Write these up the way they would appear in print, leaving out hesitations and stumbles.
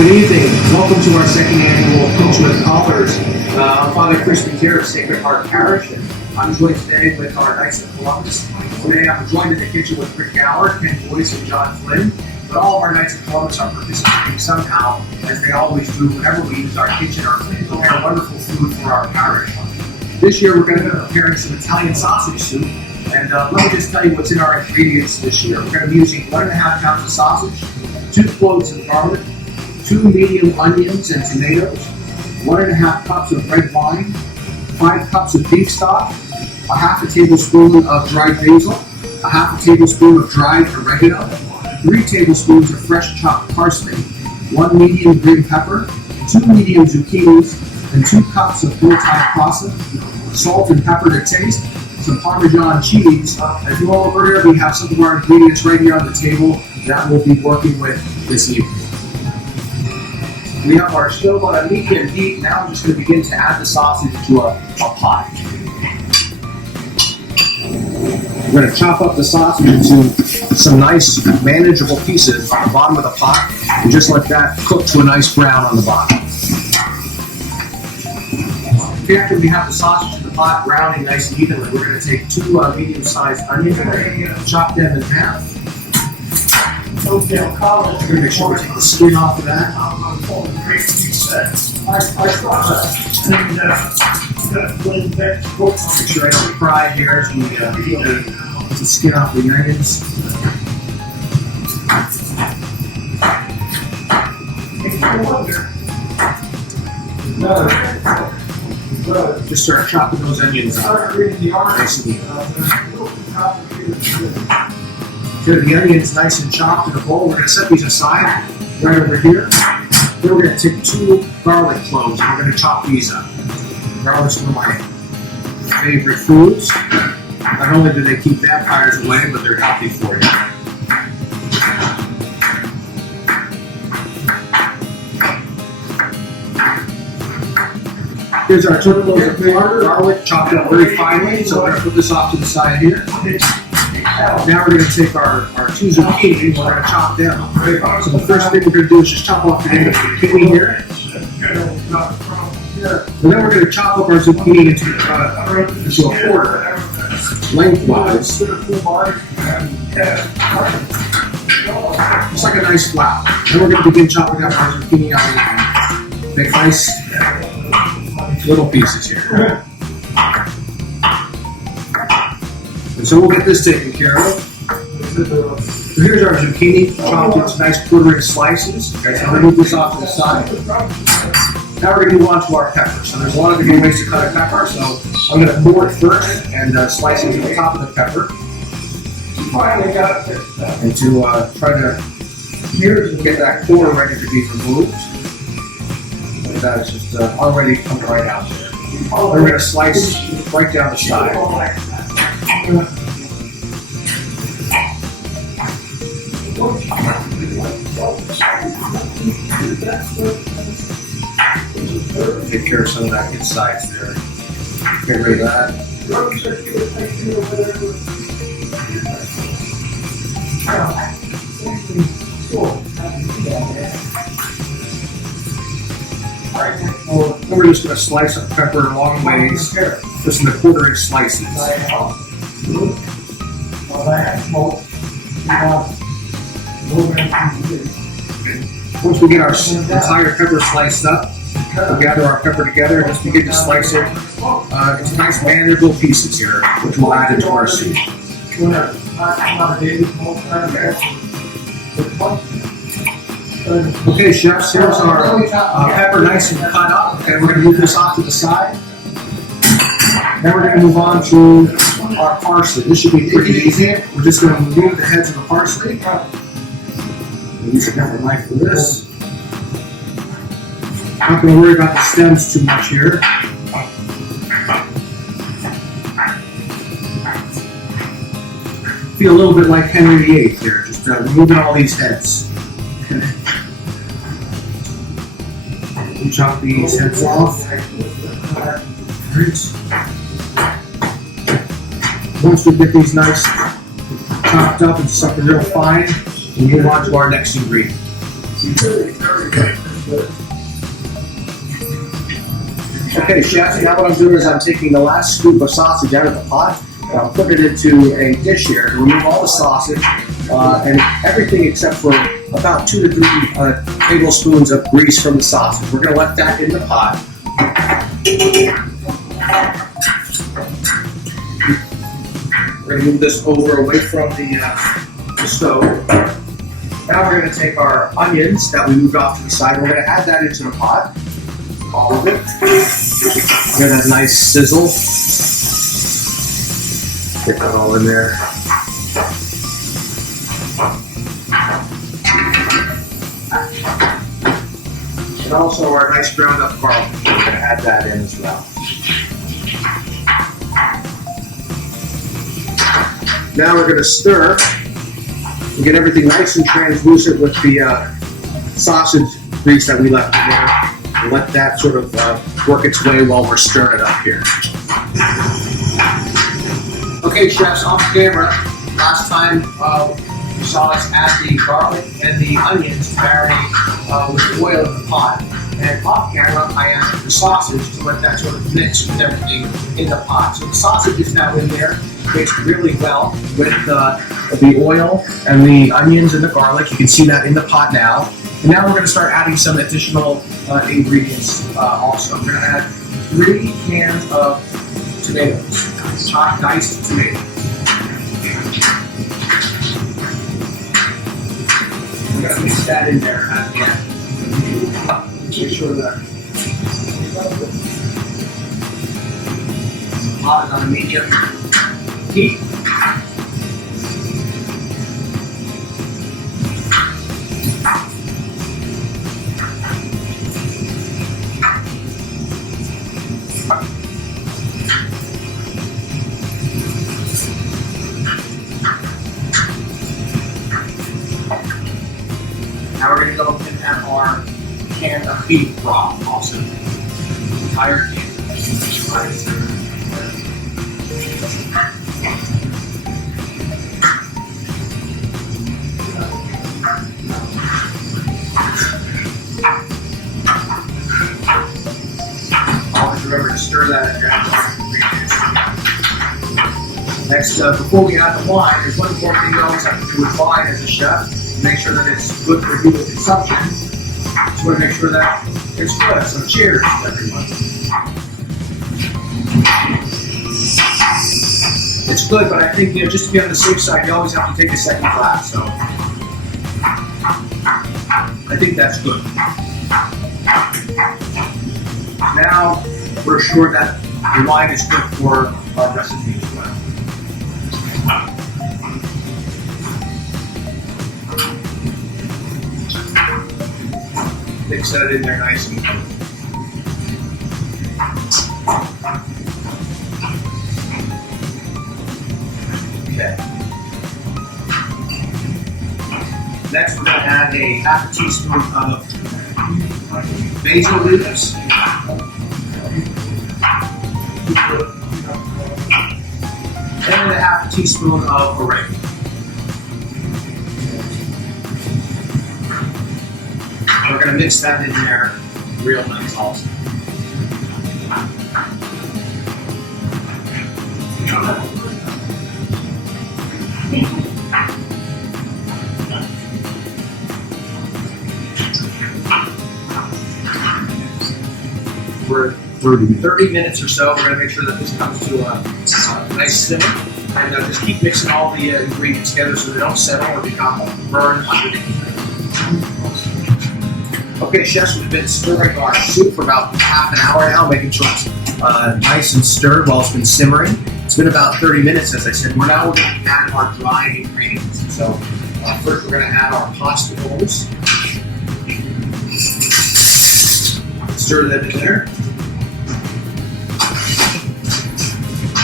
Good evening. Welcome to our second annual Cooks with Colors. I'm Father Chris here of Sacred Heart Parish, and I'm joined today with our Knights of Columbus. Today I'm joined in the kitchen with Rick Gower, Ken Boyce, and John Flynn. But all of our Knights of Columbus are participating somehow, as they always do whenever we use our kitchen or prepare wonderful food for our parish. This year we're going to be preparing some Italian sausage soup. And let me just tell you what's in our ingredients this year. We're going to be using 1.5 pounds of sausage, 2 cloves of garlic, 2 medium onions and tomatoes, 1.5 cups of red wine, 5 cups of beef stock, a half a tablespoon of dried basil, a half a tablespoon of dried oregano, 3 tablespoons of fresh chopped parsley, 1 medium green pepper, 2 medium zucchinis, and 2 cups of full-time pasta, salt and pepper to taste, some Parmesan cheese. As you all over here, we have some of our ingredients right here on the table that we'll be working with this evening. We have our stove on a medium heat. Now I'm just going to begin to add the sausage to a pot. We're going to chop up the sausage into some nice, manageable pieces on the bottom of the pot, and just let that cook to a nice brown on the bottom. After we have the sausage in the pot browning nice and evenly, we're going to take 2 medium-sized onions and chop them in half. We're going to make sure we take the skin off of that. Make sure I don't fry here as we peel the skin off the onions. Just start chopping those onions up. Nice and good. The onions nice and chopped in a bowl. We're going to set these aside right over here. Then we're going to take 2 garlic cloves and we're going to chop these up. Garlic's one of my favorite foods. Not only do they keep vampires away, but they're healthy for you. Here's our 2 cloves of garlic chopped up very finely, so we're going to put this off to the side here. Now we're going to take our 2 zucchini and we're going to chop them. So the first thing we're going to do is just chop off the end of the zucchini here. And then we're going to chop up our zucchini into a quarter, lengthwise. Just like a nice flower. Then we're going to begin chopping up our zucchini on make nice little pieces here. And so we'll get this taken care of. So here's our zucchini chopped into nice quarter-inch slices. Okay, so I'm going to move this off to the side. Now we're going to move on to our pepper. So there's a lot of different ways to cut a pepper. So I'm going to core it first and slice it to the top of the pepper. And to try to get that core ready to be removed. That is just already coming right out there. We're going to slice right down the side. Take care of some of that insides there. Get rid of that. Then we're just going to slice up pepper long ways, just in the quarter-inch slices. Once we get our entire pepper sliced up, we'll gather our pepper together and just begin to slice it into nice manageable pieces here, which we'll add into our soup. Okay, chefs, here's our pepper nice and cut up. Okay, we're going to move this off to the side. Now we're going to move on to our parsley. This should be pretty easy. We're just going to remove the heads of the parsley. We'll use a different knife for this. Not going to worry about the stems too much here. Feel a little bit like Henry VIII here, just removing all these heads. We'll chop these heads off. Once we get these nice chopped up into something real fine, we'll move on to our next ingredient. Okay, chefs, now what I'm doing is I'm taking the last scoop of sausage out of the pot, and I'll put it into a dish here to remove all the sausage and everything except for about 2 to 3 tablespoons of grease from the sausage. We're going to let that in the pot. We're going to move this over away from the stove. Now we're going to take our onions that we moved off to the side. We're going to add that into the pot. All of it. Get that nice sizzle. Get that all in there. And also our nice ground up garlic. We're going to add that in as well. Now we're going to stir and get everything nice and translucent with the sausage grease that we left in there. And let that sort of work its way while we're stirring it up here. Okay, chefs, off camera. Last time you saw us add the garlic and the onions marinate with oil in the pot. And off camera, I added the sausage to let that sort of mix with everything in the pot. So the sausage is now in there, mixed really well with the oil and the onions and the garlic. You can see that in the pot now. And now we're going to start adding some additional ingredients also. I'm going to add 3 cans of tomatoes, chopped diced tomatoes. We're going to mix that in there at the end. Make sure that the pot is on a medium heat. Now we're going to go and add our can of beef broth also. Entire can. Always remember to stir that in there. Next, before we add the wine, there's one important thing you always have to do with wine as a chef. Make sure that it's good for human consumption. Just want to make sure that it's good. So cheers, everyone. It's good, but I think just to be on the safe side, you always have to take a second glass. So I think that's good. Now we're sure that the wine is good for our recipe as well. Mix that in there nice and good. Okay. Next, we're going to add a half a teaspoon of basil leaves. And a half a teaspoon of oregano. We're going to mix that in there real nice also. For 30 minutes or so, we're going to make sure that this comes to a nice simmer. And just keep mixing all the ingredients together so they don't settle or become burned underneath. Okay, chefs, we've been stirring our soup for about half an hour now, making sure it's nice and stirred while it's been simmering. It's been about 30 minutes, as I said. We're now going to add our dry ingredients. So first we're going to add our pasta rolls. Stir them in there.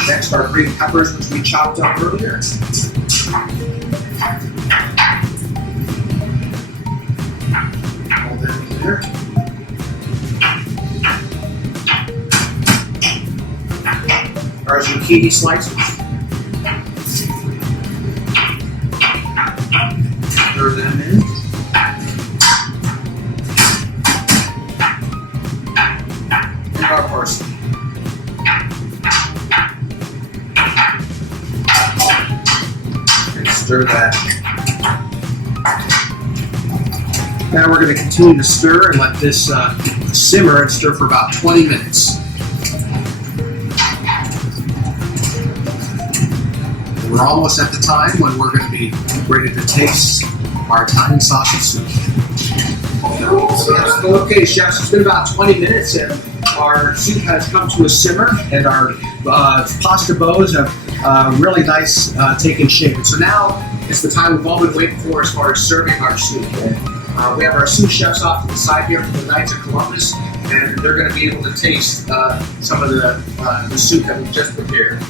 Next, our green peppers, which we chopped up earlier. Hold them in there. Our zucchini slices. Stir them in. Stir that. Now we're going to continue to stir and let this simmer and stir for about 20 minutes. And we're almost at the time when we're going to be ready to taste our Italian sausage soup. Okay, chefs, it's been about 20 minutes and our soup has come to a simmer and our pasta bows have really nice taken shape. And so now it's the time we've all been waiting for as far as serving our soup. And we have our sous chefs off to the side here from the Knights of Columbus, and they're going to be able to taste some of the soup that we've just prepared.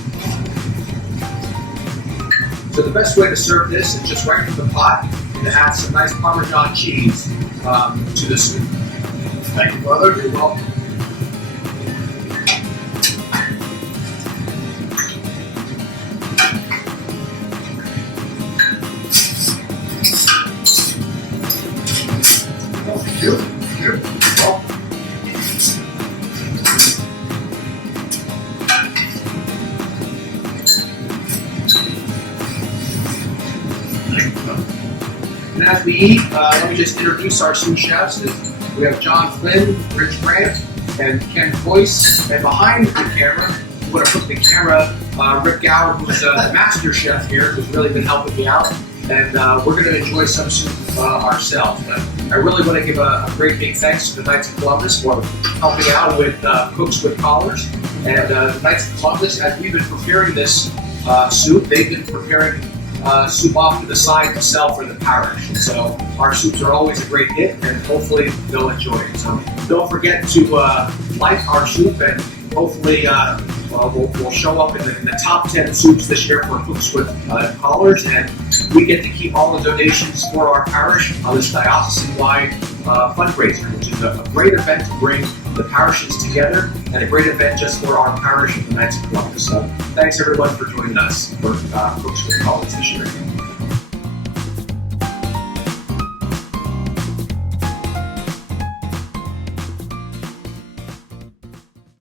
So the best way to serve this is just right from the pot and to add some nice Parmesan cheese to the soup. Thank you, brother. You're welcome. And as we eat, let me just introduce our sous chefs. We have John Flynn, Rich Grant, and Ken Boyce. And behind the camera, we want to put the camera, Rick Gower, who's a master chef here, who's really been helping me out. And we're going to enjoy some soup ourselves. But I really want to give a great big thanks to the Knights of Columbus for helping out with Cooks with Collars. And the Knights of Columbus, as we've been preparing this soup, they've been preparing soup off to the side to sell for the parish. And so our soups are always a great hit, and hopefully they'll enjoy it. So don't forget to like our soup, and hopefully we'll show up in the top 10 soups this year for Cooks with Collars, and we get to keep all the donations for our parish on this diocesan-wide fundraiser, which is a great event to bring the parishes together, and a great event just for our parish of the Knights of Columbus. So thanks everyone for joining us for Cooks with Collars this year.